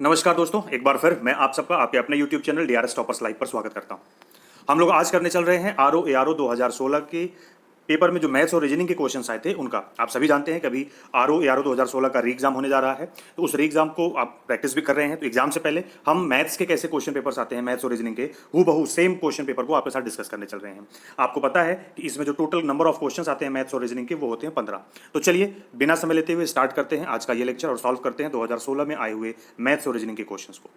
नमस्कार दोस्तों, एक बार फिर मैं आप सबका आपके अपने YouTube channel DRS toppers live पर स्वागत करता हूं। हम लोग आज करने चल रहे हैं आरओ एआरओ 2016 के पेपर में जो मैथ्स और रीजनिंग के क्वेश्चंस आए थे उनका। आप सभी जानते हैं कि अभी आरओ एआरओ 2016 का री एग्जाम होने जा रहा है, तो उस री एग्जाम को आप प्रैक्टिस भी कर रहे हैं। तो एग्जाम से पहले हम मैथ्स के कैसे क्वेश्चन पेपर्स आते हैं, मैथ्स और रीजनिंग के हूबहू सेम क्वेश्चन पेपर को आपके साथ डिस्कस करने चल रहे हैं। आपको पता है कि इसमें जो टोटल नंबर ऑफ क्वेश्चन आते हैं मैथ्स और रीजनिंग के वो होते हैं 15। तो चलिए बिना समय लेते हुए स्टार्ट करते हैं आज का ये लेक्चर और सॉल्व करते हैं 2016 में आए हुए मैथ्स और रीजनिंग के क्वेश्चंस को।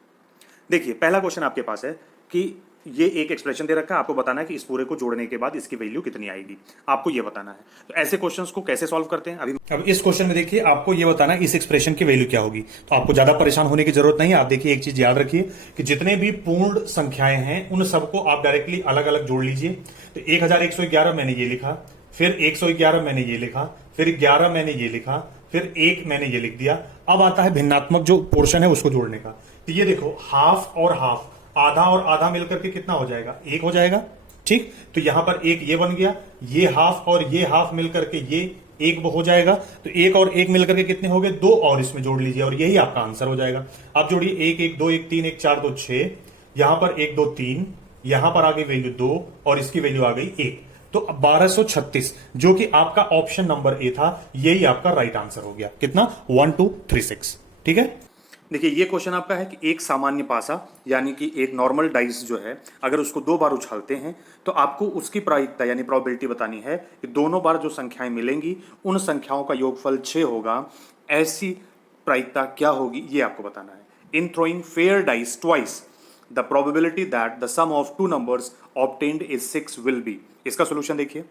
देखिए, पहला क्वेश्चन आपके पास है कि ये एक एक्सप्रेशन दे रखा है, आपको बताना है कि इस पूरे को जोड़ने के बाद इसकी वैल्यू कितनी आएगी, आपको ये बताना है। तो ऐसे क्वेश्चंस को कैसे सॉल्व करते हैं अब इस क्वेश्चन में देखिए, आपको ये बताना है इस एक्सप्रेशन की वैल्यू क्या होगी। तो आपको ज्यादा परेशान होने की जरूरत नहीं है। आप देखिए, एक चीज याद रखिए कि जितने भी पूर्ण संख्याएं हैं उन सबको आप डायरेक्टली अलग अलग जोड़ लीजिए। तो 1111 मैंने ये लिखा, फिर 111 मैंने ये लिखा, फिर 11 मैंने ये लिखा, फिर 1 मैंने ये लिख दिया। अब आता है भिन्नात्मक जो पोर्शन है उसको जोड़ने का। तो ये देखो, हाफ और हाफ, आधा और आधा मिलकर के कितना हो जाएगा, 1 हो जाएगा। ठीक, तो यहां पर एक ये बन गया, ये हाफ और ये हाफ मिलकर के ये 1 हो जाएगा। तो 1 और 1 मिलकर के कितने हो गए, 2, और इसमें जोड़ लीजिए और यही आपका आंसर हो जाएगा। आप जोड़िए, 1 1 2 1 3 1 4 2 6, यहां पर 1 2 3, यहां पर आ गई वैल्यू 2 और इसकी वैल्यू आ गई 1। तो 1236 जो कि आपका ऑप्शन नंबर ए था, यही आपका राइट आंसर हो गया। कितना, 1236। ठीक है, देखिए ये क्वेश्चन आपका है कि एक सामान्य पासा यानी कि एक नॉर्मल डाइस जो है, अगर उसको 2 बार उछालते हैं तो आपको उसकी प्रायिकता यानी प्रोबेबिलिटी बतानी है कि दोनों बार जो संख्याएं मिलेंगी उन संख्याओं का योगफल 6 होगा। ऐसी प्रायिकता क्या होगी ये आपको बताना है। In throwing fair dice twice the probability that the sum of two numbers obtained is 6 will be. इसका सोल्यूशन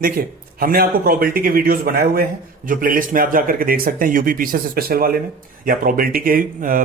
देखिए, हमने आपको प्रोबेबिलिटी के वीडियोस बनाए हुए हैं जो प्लेलिस्ट में आप जाकर के देख सकते हैं, यूपी पीसीएस स्पेशल वाले में या प्रोबेबिलिटी के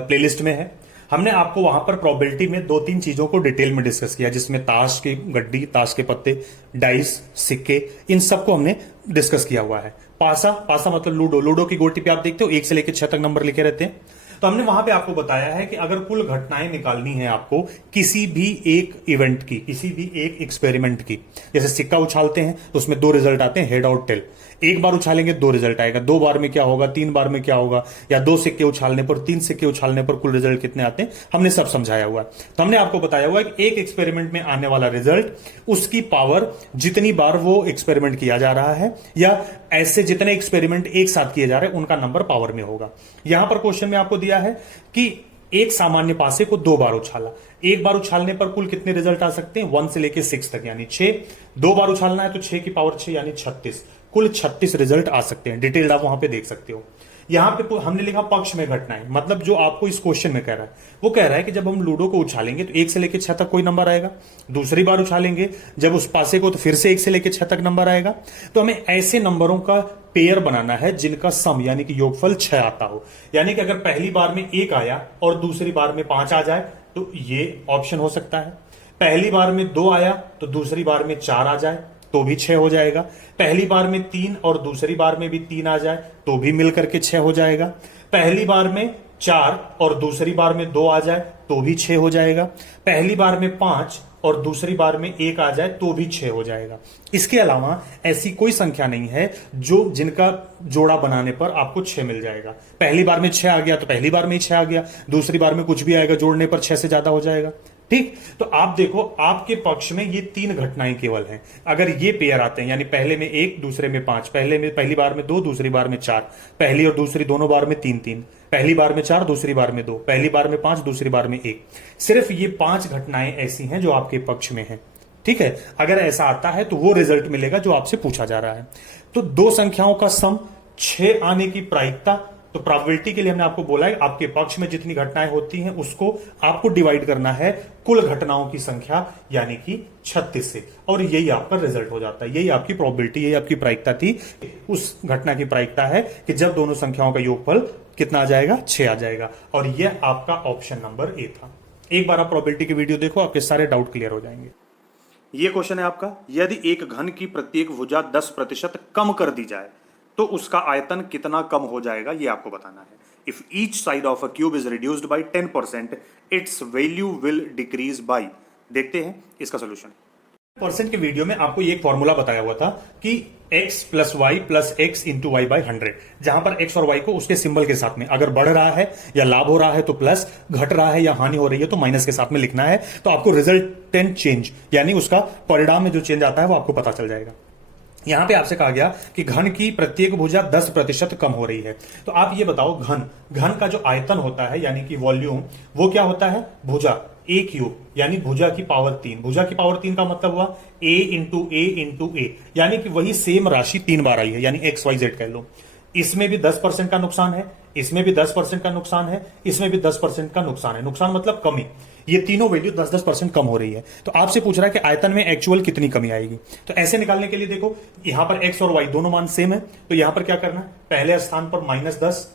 प्लेलिस्ट में है। हमने आपको वहां पर प्रोबेबिलिटी में 2-3 चीजों को डिटेल में डिस्कस किया, जिसमें ताश की गड्डी, ताश के पत्ते, डाइस, सिक्के, इन सबको हमने डिस्कस किया हुआ है। पासा, पासा मतलब लूडो, लूडो की गोटी पे आप देखते हो 1 से लेकर 6 तक नंबर लिखे रहते हैं। तो हमने वहां पे आपको बताया है कि अगर कुल घटनाएं निकालनी है आपको किसी भी एक इवेंट की, किसी भी एक एक्सपेरिमेंट की, जैसे सिक्का उछालते हैं तो उसमें 2 रिजल्ट आते हैं, हेड और टेल। एक बार उछालेंगे 2 रिजल्ट आएगा, 2 बार में क्या होगा, 3 बार में क्या होगा, या 2 सिक्के उछालने पर, 3 सिक्के उछालने पर कुल रिजल्ट कितने आते हैं, हमने सब समझाया हुआ है। तो हमने आपको बताया हुआ है कि एक एक्सपेरिमेंट में आने वाला रिजल्ट, उसकी पावर जितनी बार वो एक्सपेरिमेंट किया जा रहा है या ऐसे जितने एक्सपेरिमेंट एक साथ किए जा रहे हैं उनका नंबर पावर में होगा। यहां पर क्वेश्चन में आपको दिया है कि एक सामान्य पासे को 2 बार उछाला, एक बार उछालने पर कुल कितने रिजल्ट आ सकते हैं, 1 से लेकर 6 तक यानी 6। 2 बार उछालना है तो 6 की पावर 6 यानी 36, कुल 36 रिजल्ट आ सकते हैं। डिटेल्ड आप वहां पे देख सकते हो। यहां पे हमने लिखा पक्ष में घटनाएं, मतलब जो आपको इस क्वेश्चन में कह रहा है वो कह रहा है कि जब हम लूडो को उछालेंगे तो 1 से लेकर 6 तक कोई नंबर आएगा, दूसरी बार उछालेंगे जब उस पासे को तो फिर से 1 से लेकर 6 तक नंबर आएगा। तो हमें ऐसे नंबरों का पेयर बनाना है जिनका सम यानी कि योगफल 6 आता हो। यानी कि अगर पहली बार में 1 आया और दूसरी बार में 5 आ जाए तो ये ऑप्शन हो सकता है। पहली बार में 2 आया तो दूसरी बार में 4 आ जाए तो भी 6 हो जाएगा। पहली बार में 3 और दूसरी बार में भी 3 आ जाए तो भी मिलकर के 6 हो जाएगा। पहली बार में 4 और दूसरी बार में 2 आ जाए तो भी 6 हो जाएगा। पहली बार में 5 और दूसरी बार में 1 आ जाए तो भी 6 हो जाएगा। इसके अलावा ऐसी कोई संख्या नहीं है जो जिनका जोड़ा बनाने पर आपको 6 मिल जाएगा। पहली बार में 6 आ गया तो पहली बार में ही 6 आ गया, दूसरी बार में कुछ भी आएगा जोड़ने पर 6 से ज्यादा हो जाएगा। ठीक, तो आप देखो आपके पक्ष में ये 3 घटनाएं केवल हैं। अगर ये पेयर आते हैं यानी पहले में 1 दूसरे में 5, पहली बार में 2 दूसरी बार में 4, पहली और दूसरी दोनों बार में 3 3, पहली बार में 4 दूसरी बार में 2, पहली बार में 5 दूसरी बार में 1, सिर्फ ये 5 घटनाएं ऐसी हैं जो आपके पक्ष में हैं। ठीक है, अगर ऐसा आता है तो वो रिजल्ट मिलेगा जो आपसे पूछा जा रहा है। तो 2 संख्याओं का सम 6 आने की प्रायिकता, तो प्रोबेबिलिटी के लिए हमने आपको बोला है आपके पक्ष में जितनी घटनाएं होती हैं उसको आपको डिवाइड करना है कुल घटनाओं की संख्या यानी कि 36 से, और यही आपका रिजल्ट हो जाता है। यही आपकी प्रोबेबिलिटी, यही आपकी प्रायिकता थी। उस घटना की प्रायिकता है कि जब दोनों संख्याओं का योगफल कितना आ जाएगा, 6 आ जाएगा, और यह आपका ऑप्शन नंबर ए था। एक बार आप प्रोबेबिलिटी की वीडियो देखो, आपके सारे डाउट क्लियर हो जाएंगे। यह क्वेश्चन है आपका, यदि एक घन की प्रत्येक भुजा 10% कम कर दी जाए तो उसका आयतन कितना कम हो जाएगा, ये आपको बताना है। If each side of a cube is reduced by 10%, it's value will decrease by. देखते हैं इसका सोल्यूशन। परसेंट के वीडियो में आपको एक फॉर्मूला बताया हुआ था कि x plus y plus x into y by 100, जहां पर x और y को उसके सिंबल के साथ में अगर बढ़ रहा है या लाभ हो रहा है तो प्लस, घट रहा है या हानि हो रही है तो माइनस के साथ में लिखना है। तो आपको रिजल्टेंट चेंज यानी उसका परिणाम में जो चेंज आता है वो आपको पता चल जाएगा। यहां पे आपसे कहा गया कि घन की प्रत्येक भुजा 10% कम हो रही है। तो आप ये बताओ, घन का जो आयतन होता है यानी कि वॉल्यूम, वो क्या होता है? भुजा ए क्यूब यानी भुजा की पावर 3। भुजा की पावर 3 का मतलब हुआ a इंटू ए इंटू ए, यानी कि वही सेम राशि 3 बार आई है, यानी एक्स वाई जेड कह लो। इसमें भी 10% का नुकसान है, इसमें भी 10% का नुकसान है, इसमें भी 10% का नुकसान है। नुकसान मतलब कमी। ये तीनों वैल्यू 10-10% कम हो रही है। तो आपसे पूछ रहा है कि आयतन में एक्चुअल कितनी कमी आएगी। तो ऐसे निकालने के लिए देखो, यहां पर एक्स और वाई दोनों मान सेम है, तो यहां पर क्या करना है? पहले स्थान पर -10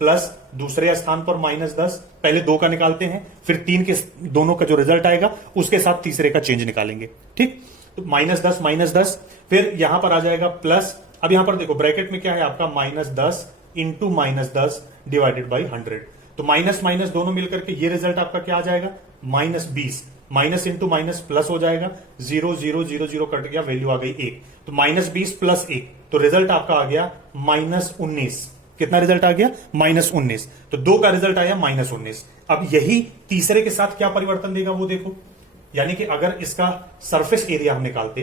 प्लस दूसरे स्थान पर -10, पहले 2 का निकालते हैं, फिर 3 के दोनों का जो रिजल्ट आएगा उसके साथ तीसरे का चेंज निकालेंगे। ठीक, तो -10, फिर यहां पर आ जाएगा प्लस। अब यहां पर देखो ब्रैकेट में क्या है आपका? -10 इंटू -10 डिवाइडेड बाई 100। तो माइनस माइनस दोनों मिलकर के ये रिजल्ट आपका क्या आ जाएगा? -20। माइनस इंटू माइनस प्लस हो जाएगा, 0 0 0 0 कट गया, वैल्यू आ गई 1। तो -20 प्लस 1, तो रिजल्ट आपका आ गया -19। कितना रिजल्ट आ गया? -19। तो 2 का रिजल्ट आया -19। अब यही तीसरे के साथ क्या परिवर्तन देगा वो देखो, यानी कि अगर इसका सरफेस एरिया हम निकालते,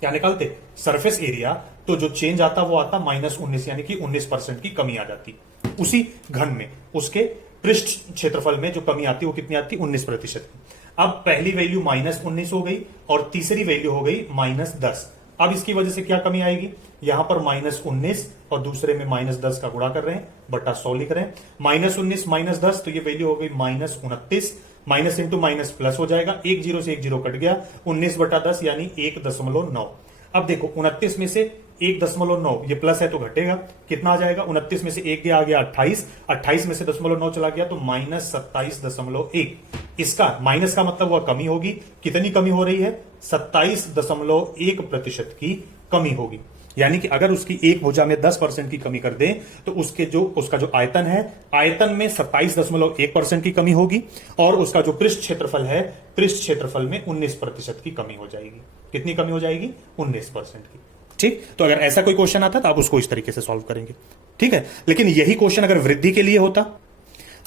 क्या निकालते? सरफेस एरिया, तो जो चेंज आता वो आता -19, यानी कि 19% की कमी आ जाती। उसी घन में उसके पृष्ठ क्षेत्रफल में जो कमी आती वो कितनी आती? 19% की। अब पहली वैल्यू -19 हो गई और तीसरी वैल्यू हो गई -10। अब इसकी वजह से क्या कमी आएगी? यहां पर -19 और दूसरे में -10 का गुणा कर रहे हैं, बटा 100 लिख रहे हैं। -19 -10, तो ये वैल्यू हो गई -29। माइनस इंटू माइनस प्लस हो जाएगा, 1 0 से 1 0 कट गया, 19/10 यानी 1.9। अब देखो 29 में से 1.9, ये प्लस है तो घटेगा, कितना आ जाएगा? 29 में से 1 गया, आ गया 28, 28 में से 0.9 चला गया तो -27.1। इसका माइनस का मतलब हुआ कमी होगी। कितनी कमी हो रही है? 27.1% की कमी होगी। यानी कि अगर उसकी एक भुजा में 10% की कमी कर दें तो उसका जो आयतन है, आयतन में 27.1% की कमी होगी और उसका जो पृष्ठ क्षेत्रफल है, पृष्ठ क्षेत्रफल में 19% की कमी हो जाएगी। कितनी कमी हो जाएगी? 19% की। ठीक, तो अगर ऐसा कोई क्वेश्चन आता तो आप उसको इस तरीके से सॉल्व करेंगे। ठीक है, लेकिन यही क्वेश्चन अगर वृद्धि के लिए होता,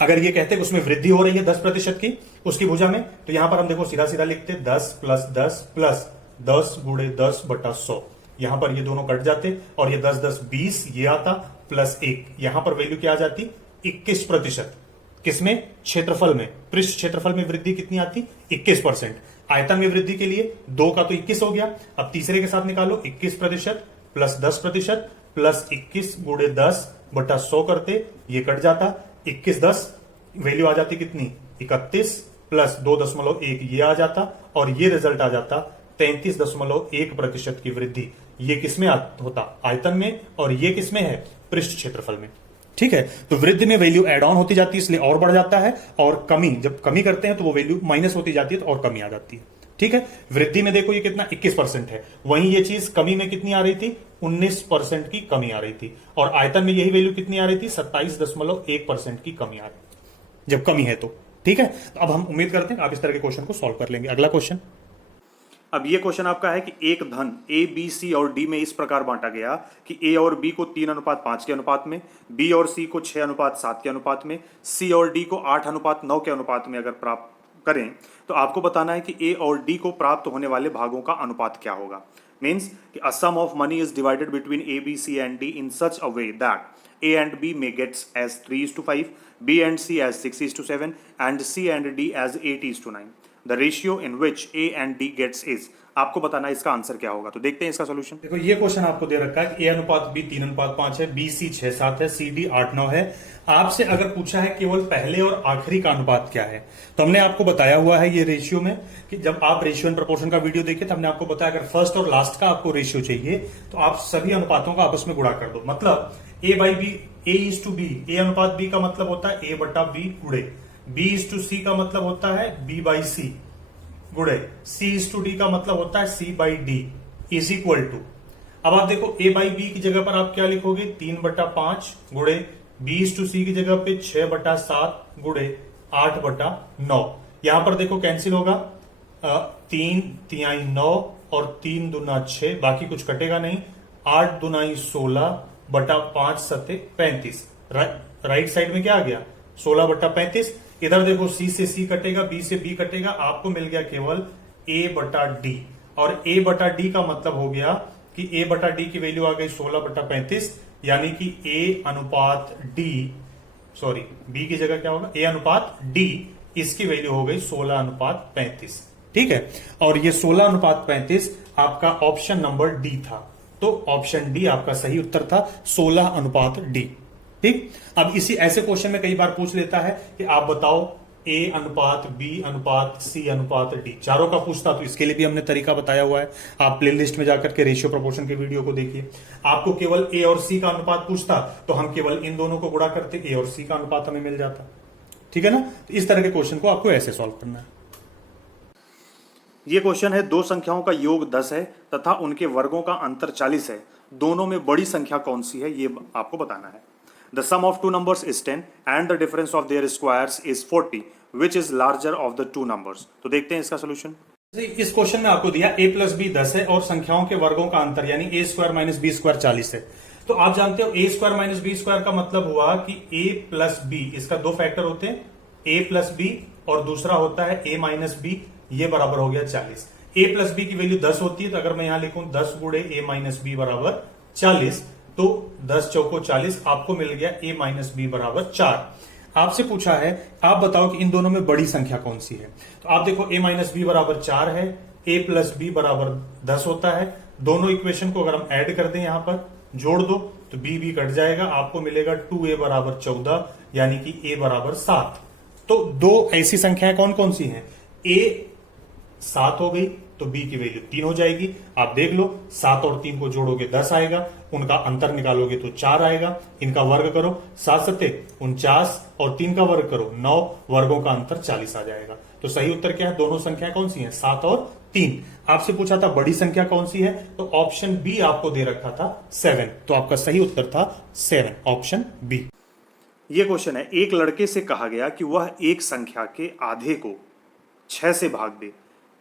अगर ये कहते उसमें वृद्धि हो रही है 10% की उसकी भुजा में, तो यहां पर हम देखो सीधा सीधा लिखते 10 + 10 + 10 × 10/100। यहां पर ये दोनों कट जाते और ये 10 10 20 ये आता प्लस 1, यहां पर वैल्यू क्या आ जाती? 21%। किसमें? क्षेत्रफल में, पृष्ठ क्षेत्रफल में वृद्धि कितनी आती? 21%। आयतन में वृद्धि के लिए 2 का तो 21 हो गया, अब तीसरे के साथ निकालो 21% प्लस 10% प्लस 21 × 10/100 करते, ये कट जाता 21 10, वैल्यू आ जाती कितनी? 31 प्लस 2.1 ये आ जाता और ये रिजल्ट आ जाता 33.1% की वृद्धि। ये किसमें होता? आयतन में, और ये किसमें है? पृष्ठ क्षेत्रफल में। ठीक है, तो वृद्धि में वैल्यू एड ऑन होती जाती है इसलिए और बढ़ जाता है, और कमी जब कमी करते हैं तो वो वैल्यू माइनस होती जाती है तो और कमी आ जाती है। ठीक है, वृद्धि में देखो ये कितना 21% है, वहीं ये चीज कमी में कितनी आ रही थी? 19% की कमी आ रही थी, और आयतन में यही वैल्यू कितनी आ रही थी? 27.1% की कमी आ रही थी जब कमी है तो। ठीक है, तो अब हम उम्मीद करते हैं आप इस तरह के क्वेश्चन को सॉल्व कर लेंगे। अगला क्वेश्चन, अब ये क्वेश्चन आपका है कि एक धन ए बी सी और डी में इस प्रकार बांटा गया कि ए और बी को 3:5 के अनुपात में, बी और सी को 6:7 के अनुपात में, सी और डी को 8:9 के अनुपात में अगर प्राप्त करें तो आपको बताना है कि ए और डी को प्राप्त होने वाले भागों का अनुपात क्या होगा। मीन्स कि a sum of money is divided between A B C and D in such a way that A and B may gets as 3:5, B and C as 6:7 and C and D as 8:9. The ratio in which A and D gets is, आपको बताना है इसका answer क्या होगा। तो देखते हैं इसका सॉल्यूशन। देखो ये क्वेश्चन आपको दे रखा है कि A अनुपात B 3:5 है, B C 6:7 है, C D 8:9 है। आपसे अगर पूछा है केवल पहले और आखिरी का अनुपात क्या है, तो हमने आपको बताया हुआ है ये रेशियो में कि जब आप रेशियो एंड प्रोपोर्शन का वीडियो देखिए तो हमने आपको बताया अगर फर्स्ट और लास्ट का आपको रेशियो चाहिए तो आप सभी अनुपातों का आपस में गुणा कर दो। मतलब A/B, A:B, A अनुपात B का मतलब होता है A/B गुणे, B:C का मतलब होता है B/C गुणे, C:D का मतलब होता है C/D इज इक्वल टू। अब आप देखो A/B की जगह पर आप क्या लिखोगे? 3/5 गुणे, B:C की जगह पे 6/7 गुणे 8/9। यहां पर देखो कैंसिल होगा, 3 × 9 और 3 दूना 6, बाकी कुछ कटेगा नहीं। 8 दूनाई 16 बटा 5 सत्ते 35। राइट साइड में क्या आ गया 16 बटा 35। इधर देखो C से C कटेगा, B से B कटेगा, आपको मिल गया केवल A बटा D। और A बटा D का मतलब हो गया कि A बटा D की वैल्यू आ गई 16 बटा 35, यानी कि A अनुपात D, सॉरी B की जगह क्या होगा A अनुपात D, इसकी वैल्यू हो गई 16 अनुपात 35। ठीक है, और ये 16 अनुपात 35 आपका ऑप्शन नंबर डी था। तो ऑप्शन डी आपका सही उत्तर था, 16 अनुपात डी। ठीक, अब इसी ऐसे क्वेश्चन में कई बार पूछ लेता है कि आप बताओ ए अनुपात बी अनुपात सी अनुपात डी, चारों का पूछता, तो इसके लिए भी हमने तरीका बताया हुआ है। आप प्लेलिस्ट में जाकर के रेशियो प्रोपोर्शन के वीडियो को देखिए। आपको केवल ए और सी का अनुपात पूछता तो हम केवल इन दोनों को गुणा करते, ए और सी का अनुपात हमें मिल जाता। ठीक है ना, तो इस तरह के क्वेश्चन को आपको ऐसे सॉल्व करना है। ये क्वेश्चन है, दो संख्याओं का योग 10 है तथा उनके वर्गों का अंतर 40 है, दोनों में बड़ी संख्या कौन सी है, ये आपको बताना है। The sum of two numbers is 10 and the difference of their squares is 40, which is larger of the two numbers. तो देखते हैं इसका सोल्यूशन। इस क्वेश्चन में आपको दिया a प्लस बी 10 है और संख्याओं के वर्गों का अंतर यानी a square minus b square 40 है। तो आप जानते हो a square minus b square का मतलब हुआ कि a प्लस बी, इसका दो फैक्टर होते हैं, a प्लस बी और दूसरा होता है a माइनस बी, ये बराबर हो गया 40। a प्लस बी की वैल्यू 10 होती है, तो अगर मैं यहां लिखूं 10 गुणे a माइनस बी बराबर 40, तो 10 चौको 40, आपको मिल गया a माइनस बी बराबर 4। आपसे पूछा है आप बताओ कि इन दोनों में बड़ी संख्या कौन सी है। तो आप देखो a माइनस बी बराबर 4 है, a प्लस बी बराबर 10 होता है। दोनों इक्वेशन को अगर हम ऐड कर दें, यहां पर जोड़ दो तो b कट जाएगा, आपको मिलेगा 2a बराबर 14, यानी कि a बराबर 7। तो दो ऐसी संख्याएं कौन कौन सी हैं, a 7 हो गई तो b की वैल्यू 3 हो जाएगी। आप देख लो 7 और 3 को जोड़ोगे 10 आएगा, उनका अंतर निकालोगे तो 4 आएगा, इनका वर्ग करो 7 सत्ते 49 और 3 का वर्ग करो 9, वर्गों का अंतर 40 आ जाएगा। तो सही उत्तर क्या है, दोनों संख्या कौन सी हैं, 7 और 3। आपसे पूछा था बड़ी संख्या कौन सी है, तो ऑप्शन बी आपको दे रखा था 7, तो आपका सही उत्तर था 7, ऑप्शन बी। ये क्वेश्चन है, एक लड़के से कहा गया कि वह एक संख्या के आधे को 6 से भाग दे,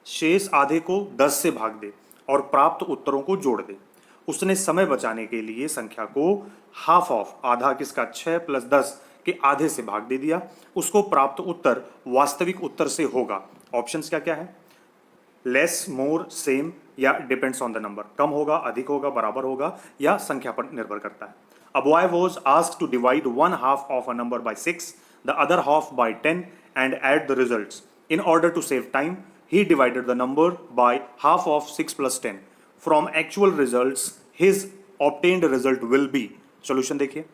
शेष आधे को 10 से भाग दे और प्राप्त उत्तरों को जोड़ दे। उसने समय बचाने के लिए संख्या को हाफ ऑफ, आधा किसका, 6 प्लस 10 के आधे से भाग दे दिया। उसको प्राप्त उत्तर वास्तविक उत्तर से होगा। ऑप्शंस क्या क्या है, लेस, मोर, सेम या डिपेंड्स ऑन द नंबर, कम होगा, अधिक होगा, बराबर होगा या संख्या पर निर्भर करता है। A boy was asked to divide one half of a number by 6, the other half by 10 and add the results. In order to save time, he divided the number by half of 6 plus 10. From actual results, his obtained result will be. Solution देखिए।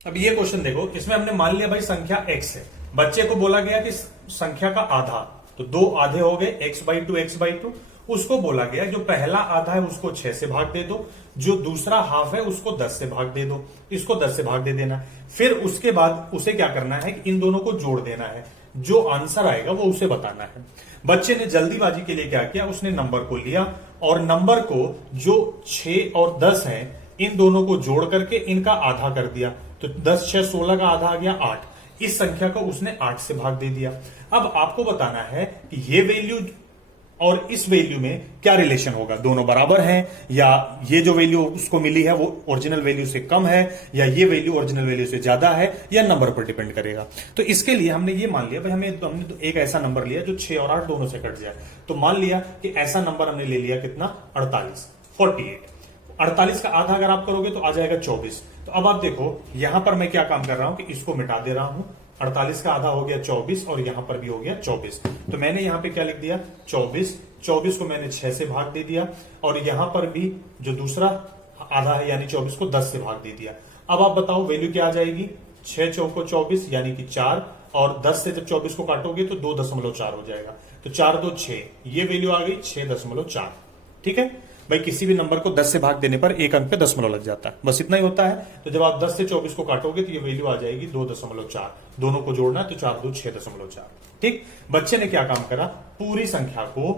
अब ये question देखो, इसमें हमने मान लिया भाई संख्या x है, बच्चे को बोला गया कि संख्या का आधा, तो दो आधे हो गए, x/2 उसको बोला गया जो पहला आधा है उसको 6 से भाग दे दो, जो दूसरा हाफ है उसको 10 से भाग दे दो, इसको 10 से भाग दे देना। फिर उसके बाद उसे क्या करना है कि इन दोनों को जोड़ देना है, जो आंसर आएगा वो उसे बताना है। बच्चे ने जल्दीबाजी के लिए क्या किया, उसने नंबर को लिया और नंबर को जो 6 और 10 है इन दोनों को जोड़ करके इनका आधा कर दिया, तो 10 6 16 का आधा आ गया 8। इस संख्या को उसने 8 से भाग दे दिया। अब आपको बताना है कि ये वैल्यू और इस वैल्यू में क्या रिलेशन होगा, दोनों बराबर हैं या ये जो वैल्यू उसको मिली है वो ओरिजिनल वैल्यू से कम है या ये वैल्यू ओरिजिनल वैल्यू से ज्यादा है, या नंबर पर डिपेंड करेगा। तो इसके लिए हमने ये मान लिया भाई, हमने तो एक ऐसा नंबर लिया जो 6 और 8 दोनों से कट जाए। तो मान लिया कि ऐसा नंबर हमने ले लिया कितना, 48 48 का आधा अगर आप करोगे तो आ जाएगा 24। तो अब आप देखो यहां पर मैं क्या काम कर रहा हूं कि इसको मिटा दे रहा हूं, 48 का आधा हो गया 24 और यहां पर भी हो गया 24। तो मैंने यहां पे क्या लिख दिया, 24 को मैंने 6 से भाग दे दिया और यहां पर भी जो दूसरा आधा है यानी 24 को 10 से भाग दे दिया। अब आप बताओ वैल्यू क्या आ जाएगी, 6 चौको 24 यानी कि 4, और 10 से जब 24 को काटोगे तो 2.4 हो जाएगा, तो 4 2 6, ये वैल्यू आ गई 6.4। ठीक है भाई, किसी भी नंबर को 10 से भाग देने पर एक अंक पे दशमलव लग जाता है, बस इतना ही होता है। तो जब आप 10 से 24 को काटोगे तो ये वैल्यू आ जाएगी 2.4, दोनों को जोड़ना है तो 4 2 6.4। ठीक, बच्चे ने क्या काम करा, पूरी संख्या को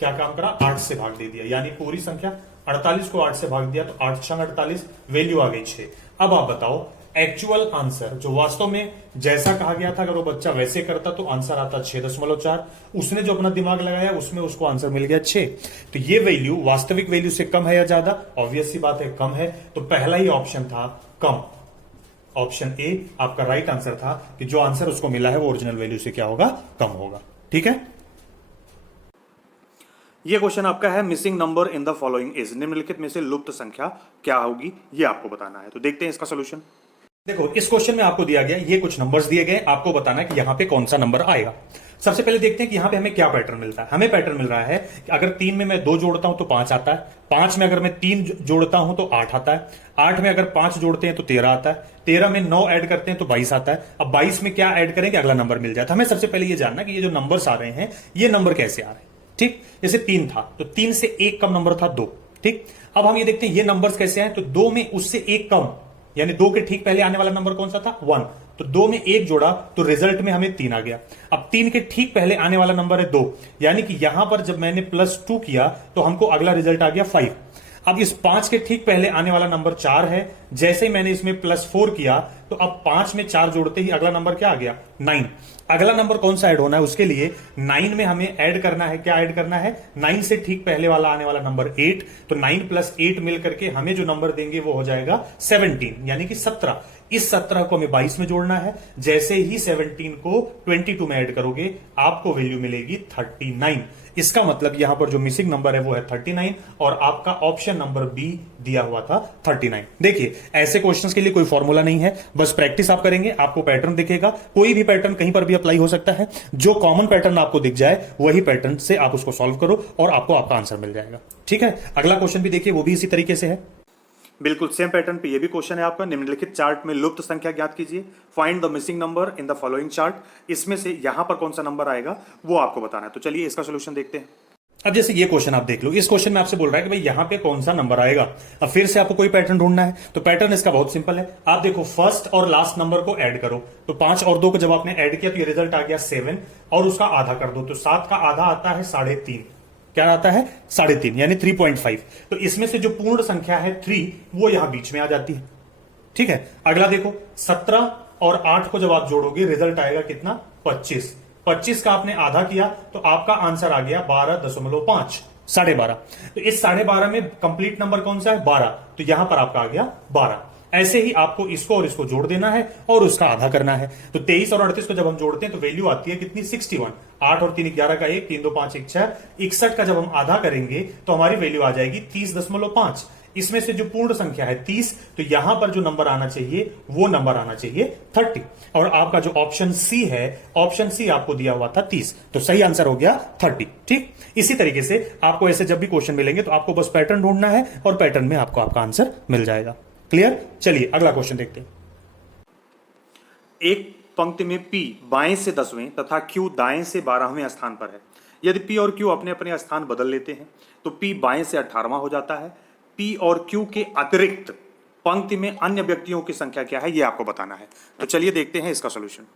क्या काम करा, 8 से भाग दे दिया, यानी पूरी संख्या 48 को 8 से भाग दिया तो 8 6 48, वैल्यू आ गई 6। अब आप बताओ एक्चुअल आंसर जो वास्तव में जैसा कहा गया था, अगर वो बच्चा वैसे करता तो आंसर आता 6.4। उसने जो अपना दिमाग लगाया उसमें उसको आंसर मिल गया 6। तो ये वैल्यू वास्तविक वैल्यू से कम है या ज्यादा? ऑब्वियस सी बात है, कम है। तो पहला ही ऑप्शन था कम। ऑप्शन ए आपका राइट आंसर था कि जो आंसर उसको मिला है वो ओरिजिनल वैल्यू से क्या होगा? कम होगा। ठीक है। ये क्वेश्चन आपका है, missing number in the following is, निम्नलिखित में से लुप्त संख्या क्या होगी, ये आपको बताना है। तो देखते हैं इसका सोल्यूशन। देखो, इस क्वेश्चन में आपको दिया गया, ये कुछ नंबर्स दिए गए, आपको बताना है कि यहां पे कौन सा नंबर आएगा। सबसे पहले देखते हैं कि यहां पे हमें क्या पैटर्न मिलता है। हमें पैटर्न मिल रहा है कि अगर 3 में मैं 2 जोड़ता हूं तो 5 आता है, 5 में अगर मैं 3 जोड़ता हूं तो 8 आता है, 8 में अगर 5 जोड़ते हैं तो 13 आता है, 13 में 9 ऐड करते हैं तो 22 आता है। अब 22 में क्या ऐड करेंगे? अगला नंबर मिल जाता है। हमें सबसे पहले ये जानना कि ये जो नंबर्स आ रहे हैं ये नंबर कैसे आ रहे हैं। ठीक, जैसे 3 था तो 3 से एक कम नंबर था 2। ठीक, अब हम ये देखते हैं ये नंबर्स कैसे आए। तो 2 में उससे एक कम, यानी 2 के ठीक पहले आने वाला नंबर कौन सा था? 1। तो 2 में 1 जोड़ा तो रिजल्ट में हमें 3 आ गया। अब 3 के ठीक पहले आने वाला नंबर है 2, यानी कि यहां पर जब मैंने +2 किया तो हमको अगला रिजल्ट आ गया 5। अब इस 5 के ठीक पहले आने वाला नंबर 4 है। जैसे ही मैंने इसमें +4 किया तो अब 5 में 4 जोड़ते ही अगला नंबर क्या आ गया? 9। अगला नंबर कौन सा ऐड होना है? उसके लिए 9 में हमें ऐड करना है, क्या ऐड करना है? 9 से ठीक पहले वाला आने वाला नंबर 8। तो 9 + 8 मिलकर के हमें जो नंबर देंगे वो हो जाएगा 17, यानी कि 17। इस 17 को हमें 22 में जोड़ना है। जैसे ही 17 को 22 में ऐड करोगे आपको वैल्यू मिलेगी 39। इसका मतलब यहां पर जो मिसिंग नंबर है वो है 39 और आपका ऑप्शन नंबर बी दिया हुआ था 39। देखिए, ऐसे क्वेश्चंस के लिए कोई फॉर्मूला नहीं है, बस प्रैक्टिस आप करेंगे, आपको पैटर्न दिखेगा। कोई भी पैटर्न कहीं पर भी अप्लाई हो सकता है। जो कॉमन पैटर्न आपको दिख जाए वही पैटर्न से आप उसको सॉल्व करो और आपको आपका आंसर मिल जाएगा। ठीक है। अगला क्वेश्चन भी देखिए, वो भी इसी तरीके से है, बिल्कुल सेम पैटर्न पे ये भी क्वेश्चन है आपका। निम्नलिखित चार्ट में लुप्त संख्या ज्ञात कीजिए, find the missing number in the following chart. इसमें से यहां पर कौन सा नंबर आएगा वो आपको बताना है। तो चलिए इसका सोल्यूशन देखते हैं। अब जैसे ये क्वेश्चन आप देख लो, इस क्वेश्चन में आपसे बोल रहा है कि भाई यहां पे कौन सा नंबर आएगा। अब फिर से आपको कोई पैटर्न ढूंढना है। तो पैटर्न इसका बहुत सिंपल है। आप देखो, फर्स्ट और लास्ट नंबर को ऐड करो। तो 5 और 2 को जब आपने ऐड किया तो ये रिजल्ट आ गया 7 और उसका आधा कर दो। तो 7 का आधा आता है 3.5। क्या आता है? 3.5, यानी 3.5। तो इसमें से जो पूर्ण संख्या है 3 वो यहां बीच में आ जाती है। ठीक है। अगला देखो, 17 और 8 को जब आप जोड़ोगे रिजल्ट आएगा कितना? 25। 25 का आपने आधा किया तो आपका आंसर आ गया 12.5, 12.5। तो इस 12.5 में कंप्लीट नंबर कौन सा है? 12। तो यहां पर आपका आ गया 12। ऐसे ही आपको इसको और इसको जोड़ देना है और उसका आधा करना है। तो 23 और 38 को जब हम जोड़ते हैं तो वैल्यू आती है कितनी? 61। 8 और 3 11 का 1, 3 2 5 1 6। 61 का जब हम आधा करेंगे तो हमारी वैल्यू आ जाएगी 30.5। इसमें से जो पूर्ण संख्या है 30, तो यहां पर जो नंबर आना चाहिए वो नंबर आना चाहिए 30। और आपका जो ऑप्शन सी है, ऑप्शन सी आपको दिया हुआ था 30, तो सही आंसर हो गया 30। ठीक, इसी तरीके से आपको ऐसे जब भी क्वेश्चन मिलेंगे तो आपको बस पैटर्न ढूंढना है और पैटर्न में आपको आपका आंसर मिल जाएगा। क्लियर? चलिए अगला क्वेश्चन देखते हैं। एक पंक्ति में P बाएं से 10वें तथा Q दाएं से 12वें स्थान पर है। यदि P और Q अपने अपने स्थान बदल लेते हैं तो P बाएं से 18वां हो जाता है। P और Q के अतिरिक्त पंक्ति में अन्य व्यक्तियों की संख्या क्या है ये आपको बताना है। तो चलिए देखते हैं इसका सोल्यूशन।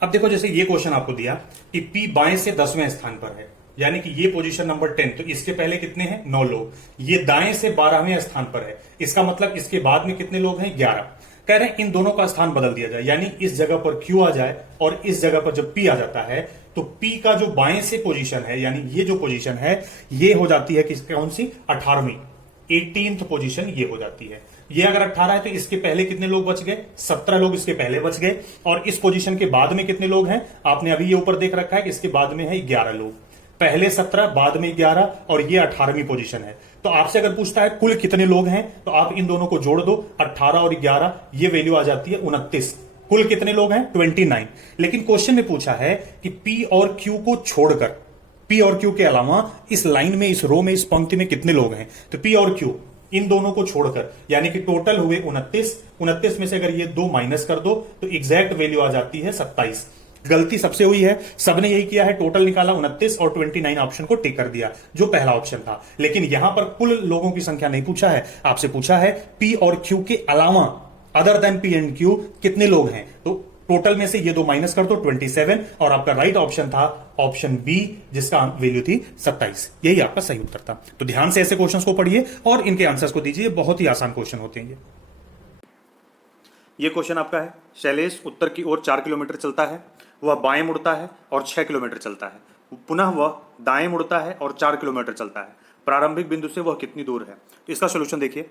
अब देखो, जैसे ये क्वेश्चन आपको दिया कि P बाएं से 10वें स्थान पर है, यानी कि ये पोजीशन नंबर 10, तो इसके पहले कितने हैं? 9 लोग। ये दाएं से 12वें स्थान पर है, इसका मतलब इसके बाद में कितने लोग हैं? 11। कह रहे हैं इन दोनों का स्थान बदल दिया जाए, यानी इस जगह पर Q आ जाए और इस जगह पर जब P आ जाता है तो P का जो बाएं से पोजीशन है, यानी ये जो पोजीशन है ये हो जाती है किस कौन सी? 18वीं, 18th पोजीशन ये हो जाती है। ये अगर 18 है तो इसके पहले कितने लोग बच गए? 17 लोग इसके पहले बच गए। और इस पोजीशन के बाद में कितने लोग हैं? आपने अभी ये ऊपर देख रखा है कि इसके बाद में है 11 लोग। पहले 17, बाद में 11 और ये 18वीं पोजीशन है। तो आपसे अगर पूछता है कुल कितने लोग हैं तो आप इन दोनों को जोड़ दो, 18 और 11, ये वैल्यू आ जाती है 29। कुल कितने लोग हैं? 29। लेकिन क्वेश्चन में पूछा है कि P और Q को छोड़कर, P और Q के अलावा इस लाइन में, इस रो में, इस पंक्ति में कितने लोग हैं? तो P और Q इन दोनों को छोड़कर, यानी कि टोटल हुए 29। 29 में से अगर ये 2 माइनस कर दो तो एग्जैक्ट वैल्यू आ जाती है 27। गलती सबसे हुई है, सबने यही किया है, टोटल निकाला 29 और 29 ऑप्शन को टिक कर दिया जो पहला ऑप्शन था। लेकिन यहां पर कुल लोगों की संख्या नहीं पूछा है, आपसे पूछा है P और Q के अलावा, other than P and Q कितने लोग हैं। तो टोटल में से ये 2 माइनस कर दो, 27, और आपका राइट ऑप्शन था ऑप्शन बी जिसका वैल्यू थी 27। यही आपका सही उत्तर था। तो ध्यान से ऐसे क्वेश्चंस को पढ़िए और इनके आंसर्स को दीजिए, बहुत ही आसान क्वेश्चन होते हैं ये। ये क्वेश्चन आपका है, शैलेश उत्तर की ओर 4 किलोमीटर चलता है, वह बाएं मुड़ता है और 6 किलोमीटर चलता है, पुनः वह दाएं मुड़ता है और 4 किलोमीटर चलता है, प्रारंभिक बिंदु से वह कितनी दूर है। तो इसका सोल्यूशन देखिए।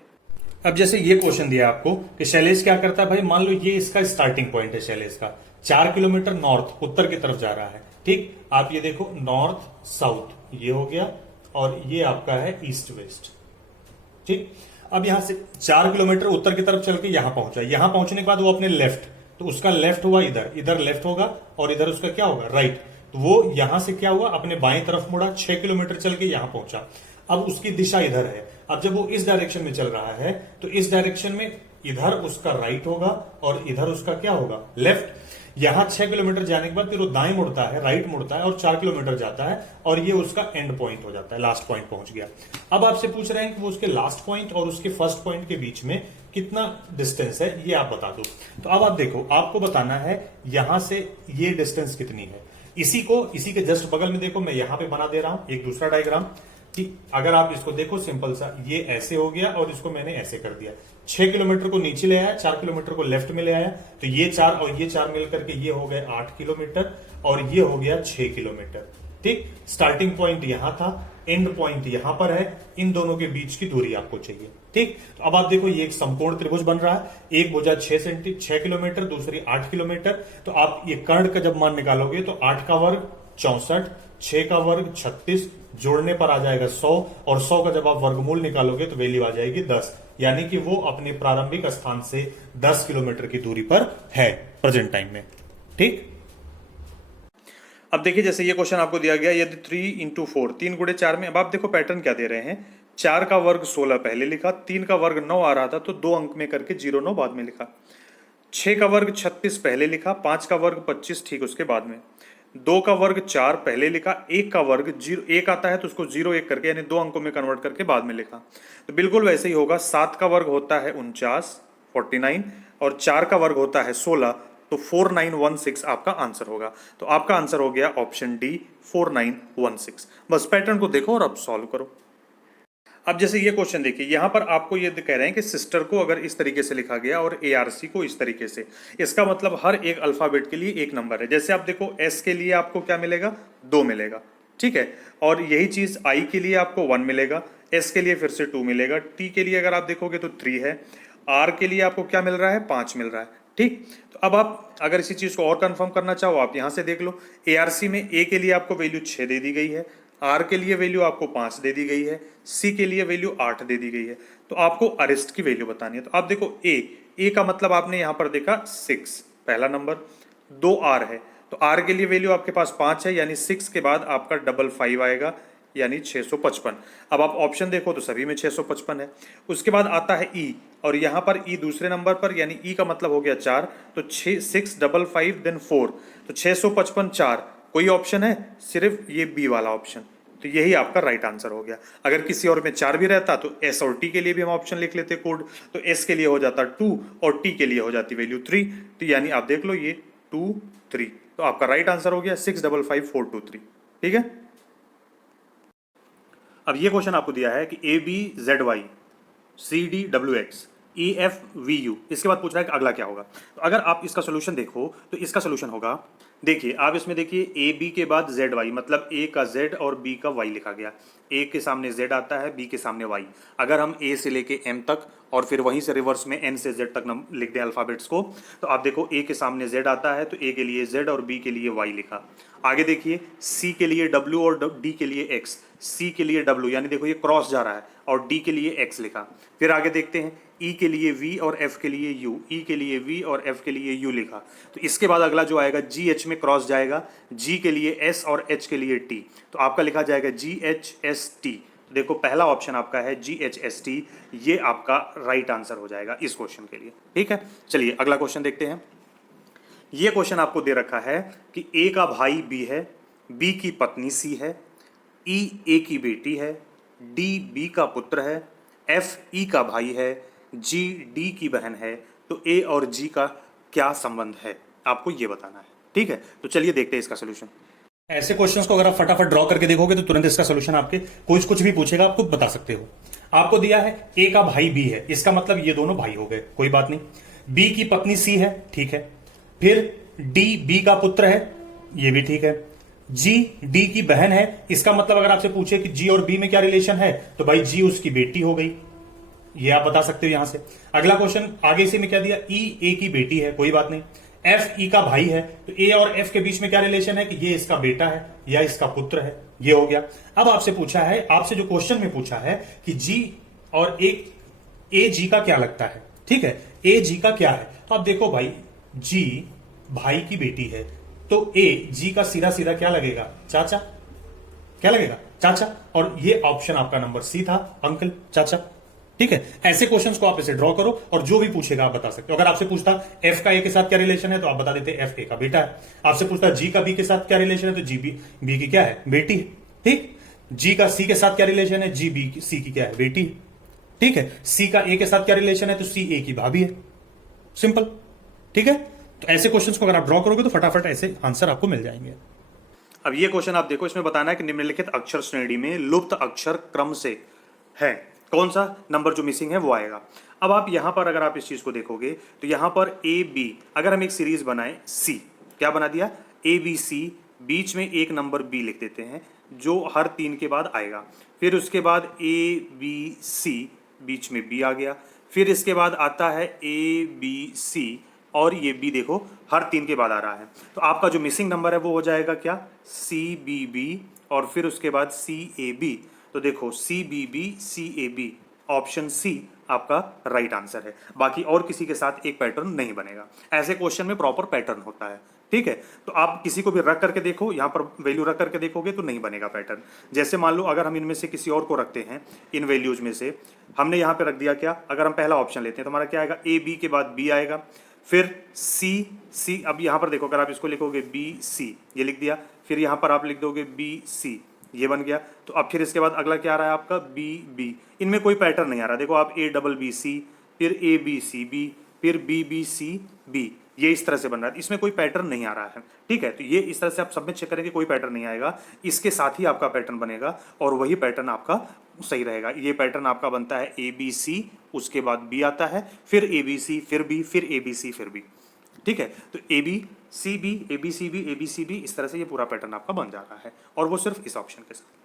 अब जैसे ये क्वेश्चन दिया आपको कि शैलेश क्या करता है भाई, मान लो ये इसका स्टार्टिंग पॉइंट है, शैलेश का 4 किलोमीटर नॉर्थ उत्तर की तरफ जा रहा है, ठीक। आप ये देखो नॉर्थ साउथ ये हो गया और ये आपका है ईस्ट वेस्ट, ठीक। अब यहां से 4 किलोमीटर उत्तर की तरफ चल के यहां पहुंचा, यहां पहुंचने के बाद वो अपने लेफ्ट, तो उसका लेफ्ट हुआ इधर, इधर लेफ्ट होगा और इधर उसका क्या होगा राइट, तो वो यहां से क्या हुआ अपने बाएं तरफ मुड़ा, 6 किलोमीटर चल के यहां पहुंचा। अब उसकी दिशा इधर है, अब जब वो इस डायरेक्शन में चल रहा है तो इस डायरेक्शन में इधर उसका राइट होगा और इधर उसका क्या होगा लेफ्ट। यहां 6 किलोमीटर जाने के बाद फिर वो दाएं मुड़ता है, राइट मुड़ता है और 4 किलोमीटर जाता है और ये उसका एंड पॉइंट हो जाता है, लास्ट पॉइंट पहुंच गया। अब आपसे पूछ रहे हैं कि वो उसके लास्ट पॉइंट और उसके फर्स्ट पॉइंट के बीच में कितना डिस्टेंस है, ये आप बता दो। तो अब आप देखो, आपको बताना है यहां से ये डिस्टेंस कितनी है। इसी के जस्ट बगल में देखो, मैं यहां पे बना दे रहा हूं एक दूसरा डायग्राम कि अगर आप इसको देखो सिंपल सा, ये ऐसे हो गया और इसको मैंने ऐसे कर दिया, 6 किलोमीटर को नीचे ले आया, 4 किलोमीटर को लेफ्ट में ले आया, तो ये 4 और ये 4 मिलकर के ये हो गए 8 किलोमीटर और ये हो गया 6 किलोमीटर, ठीक। स्टार्टिंग पॉइंट यहां था, एंड पॉइंट यहां पर है, इन दोनों के बीच की दूरी आपको चाहिए, ठीक। तो अब आप देखो ये एक समकोण त्रिभुज बन रहा है, एक भुजा 6 किलोमीटर, दूसरी 8 किलोमीटर, तो आप ये कर्ण का जब मान निकालोगे तो 8 का वर्ग 64, 6 का वर्ग 36, जोड़ने पर आ जाएगा 100 और 100 का जब आप वर्गमूल निकालोगे तो वैल्यू आ जाएगी 10, यानी कि वो अपने प्रारंभिक स्थान से 10 किलोमीटर की दूरी पर है प्रेजेंट टाइम में, ठीक। अब देखिए जैसे ये क्वेश्चन आपको दिया गया, यदि 3 × 4 3 × 4 में, अब आप देखो पैटर्न क्या दे रहे हैं, 4 का वर्ग 16 पहले लिखा, 3 का वर्ग 9 आ रहा था तो 2 अंक में करके 09 बाद में लिखा, 6 का वर्ग 36 पहले लिखा, 5 का वर्ग 25 ठीक उसके बाद में, 2 का वर्ग 4 पहले लिखा, 1 का वर्ग 1 आता है तो उसको 0 1 करके यानी 2 अंकों में कन्वर्ट करके बाद में लिखा। तो बिल्कुल वैसे ही होगा, 7 का वर्ग होता है 49 और 4 का वर्ग होता है 16, तो 4916 आपका आंसर होगा। तो आपका आंसर हो गया ऑप्शन डी 4916। बस पैटर्न को देखो और अब सॉल्व करो। अब जैसे ये क्वेश्चन देखिए, यहाँ पर आपको ये कह रहे हैं कि सिस्टर को अगर इस तरीके से लिखा गया और ARC को इस तरीके से, इसका मतलब हर एक अल्फाबेट के लिए एक नंबर है। जैसे आप देखो S के लिए आपको क्या मिलेगा 2 मिलेगा, ठीक है, और यही चीज I के लिए आपको 1 मिलेगा, S के लिए फिर से 2 मिलेगा, T के लिए अगर आप देखोगे तो 3 है, R के लिए आपको क्या मिल रहा है 5 मिल रहा है, ठीक। तो अब आप अगर इसी चीज को और कंफर्म करना चाहो आप यहाँ से देख लो, ARC में A के लिए आपको वैल्यू 6 दे दी गई है, R के लिए वैल्यू आपको 5 दे दी गई है, C के लिए वैल्यू 8 दे दी गई है। तो आपको अरेस्ट की वैल्यू बतानी है। तो आप देखो A का मतलब आपने यहाँ पर देखा 6 पहला नंबर, 2 R है तो R के लिए वैल्यू आपके पास 5 है, यानी 6 के बाद आपका 55 आएगा यानी 655। अब आप ऑप्शन देखो तो सभी में 655 है। उसके बाद आता है E और यहाँ पर E दूसरे नंबर पर, यानी E का मतलब हो गया 4, तो 655 देन 4, तो 655 4, कोई ऑप्शन है सिर्फ ये बी वाला ऑप्शन, तो यही आपका राइट आंसर हो गया। अगर किसी और में 4 भी रहता तो S और T के लिए भी हम ऑप्शन लिख लेते कोड, तो S के लिए हो जाता 2 और T के लिए हो जाती वैल्यू 3, तो यानी आप देख लो ये 2 3, तो आपका राइट आंसर हो गया 655423, ठीक है। अब ये क्वेश्चन आपको दिया है कि ABZY CDWX EFVU, इसके बाद पूछ रहा है कि अगला क्या होगा। तो अगर आप इसका सोल्यूशन देखो तो इसका सोल्यूशन होगा, देखिए आप इसमें देखिए AB के बाद ZY, मतलब A का Z और B का Y लिखा गया। A के सामने Z आता है, B के सामने Y। अगर हम A से लेके M तक और फिर वहीं से रिवर्स में N से Z तक लिख दें अल्फ़ाबेट्स को, तो आप देखो A के सामने Z आता है तो A के लिए Z और B के लिए Y लिखा। आगे देखिए C के लिए W और D के लिए X, C के लिए W, यानी देखो ये क्रॉस जा रहा है, और D के लिए X लिखा। फिर आगे देखते हैं E के लिए V और F के लिए U, E के लिए V और F के लिए U लिखा। तो इसके बाद अगला जो आएगा GH में क्रॉस जाएगा, G के लिए S और H के लिए T, तो आपका लिखा जाएगा GHST। देखो पहला ऑप्शन आपका है GHST, ये आपका राइट आंसर हो जाएगा इस क्वेश्चन के लिए, ठीक है। चलिए अगला क्वेश्चन देखते हैं। ये क्वेश्चन आपको दे रखा है कि A का भाई B है, B की पत्नी C है, E A की बेटी है, D B का पुत्र है, F E का भाई है, G D की बहन है, तो A और G का क्या संबंध है, आपको ये बताना है, ठीक है। तो चलिए देखते हैं इसका सोल्यूशन। ऐसे क्वेश्चंस को अगर आप फटाफट ड्रॉ करके देखोगे तो तुरंत इसका सोल्यूशन आपके कुछ भी पूछेगा आपको बता सकते हो। आपको दिया है A का भाई B है, इसका मतलब ये दोनों भाई हो गए, कोई बात नहीं। बी की पत्नी सी है, ठीक है। फिर डी बी का पुत्र है, ये भी ठीक है। जी डी की बहन है, इसका मतलब अगर आपसे पूछे कि जी और बी में क्या रिलेशन है, तो भाई जी उसकी बेटी हो गई, ये आप बता सकते हो यहां से। अगला क्वेश्चन आगे से में क्या दिया, ई ए की बेटी है, कोई बात नहीं। एफ ई का भाई है, तो ए और एफ के बीच में क्या रिलेशन है कि ये इसका बेटा है या इसका पुत्र है, ये हो गया। अब आपसे पूछा है, आपसे जो क्वेश्चन में पूछा है कि जी और ए जी का क्या लगता है, ठीक है, ए जी का क्या है, तो आप देखो भाई जी भाई की बेटी है, तो ए जी का सीधा सीधा क्या लगेगा, चाचा, क्या लगेगा, चाचा। और ये ऑप्शन आपका नंबर सी था, अंकल, चाचा, ठीक है। ऐसे क्वेश्चंस को आप इसे ड्रॉ करो और जो भी पूछेगा आप बता सकते हो। अगर आपसे पूछता एफ का ए के साथ क्या रिलेशन है, तो आप बता देते एफ ए का बेटा है। आपसे पूछता जी का बी के साथ क्या रिलेशन है, तो जी बी की क्या है, बेटी है, ठीक। जी का सी के साथ क्या रिलेशन है, जी बी सी की क्या है, बेटी है, ठीक है। सी का ए के साथ क्या रिलेशन है, तो सी ए की भाभी है, सिंपल, ठीक है। तो ऐसे क्वेश्चंस को अगर आप ड्रॉ करोगे तो फटाफट ऐसे आंसर आपको मिल जाएंगे। अब ये क्वेश्चन आप देखो, इसमें बताना है कि निम्नलिखित अक्षर श्रेणी में लुप्त अक्षर क्रम से है, कौन सा नंबर जो मिसिंग है वो आएगा। अब आप यहां पर अगर आप इस चीज को देखोगे तो यहां पर ए बी, अगर हम एक सीरीज बनाए सी, क्या बना दिया, ए बी सी, बीच में एक नंबर बी लिख देते हैं जो हर 3 के बाद आएगा। फिर उसके बाद ए बी सी, बीच में बी आ गया। फिर इसके बाद आता है ए बी सी, और ये बी देखो हर 3 के बाद आ रहा है। तो आपका जो मिसिंग नंबर है वो हो जाएगा क्या, सी बी बी, और फिर उसके बाद सी ए बी। तो देखो C B B C A B, option C आपका राइट आंसर है। बाकी और किसी के साथ एक पैटर्न नहीं बनेगा। ऐसे क्वेश्चन में प्रॉपर पैटर्न होता है, ठीक है। तो आप किसी को भी रख करके देखो, यहाँ पर वैल्यू रख करके देखोगे तो नहीं बनेगा पैटर्न। जैसे मान लो अगर हम इनमें से किसी और को रखते हैं, इन वैल्यूज में से हमने यहाँ पे रख दिया क्या, अगर हम पहला ऑप्शन लेते हैं तो हमारा क्या आएगा, ए बी के बाद बी आएगा, फिर सी सी। अब यहाँ पर देखो अगर आप इसको लिखोगे बी सी, ये लिख दिया, फिर यहाँ पर आप लिख दोगे बी सी, ये बन गया। तो अब फिर इसके बाद अगला क्या आ रहा है आपका, बी बी। इनमें कोई पैटर्न नहीं आ रहा, देखो आप ए डबल बी सी, फिर ए बी सी बी, फिर बी बी सी बी, ये इस तरह से बन रहा है, इसमें कोई पैटर्न नहीं आ रहा है, ठीक है। तो ये इस तरह से आप सब में चेक करेंगे, कोई पैटर्न नहीं आएगा, इसके साथ ही आपका पैटर्न बनेगा और वही पैटर्न आपका सही रहेगा। ये पैटर्न आपका बनता है ए बी सी, उसके बाद बी आता है, फिर ए बी सी, फिर बी, फिर ए बी सी, फिर बी, ठीक है। तो A B C B, A B C B, A B C B, इस तरह से ये पूरा पैटर्न आपका बन जा रहा है, और वो सिर्फ इस ऑप्शन के साथ।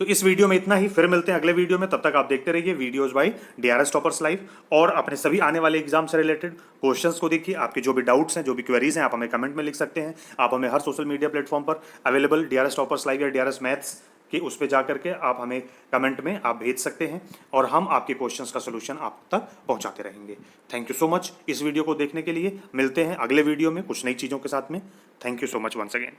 तो इस वीडियो में इतना ही, फिर मिलते हैं अगले वीडियो में। तब तक आप देखते रहिए videos bye DRS toppers live, और अपने सभी आने वाले एग्जाम से रिलेटेड क्वेश्चंस को देखिए। आपके जो भी डाउट्स हैं, जो भी क्वेरीज हैं, आप हमें कमेंट में लिख सकते हैं। आप हमें हर सोशल मीडिया प्लेटफॉर्म पर अवेलेबल डीआरएस टॉपर्स लाइव या डीआरएस मैथ्स के उस पर जा करके आप हमें कमेंट में आप भेज सकते हैं, और हम आपके क्वेश्चंस का सोल्यूशन आप तक पहुंचाते रहेंगे। थैंक यू सो मच इस वीडियो को देखने के लिए। मिलते हैं अगले वीडियो में कुछ नई चीज़ों के साथ में। Thank you so much once again.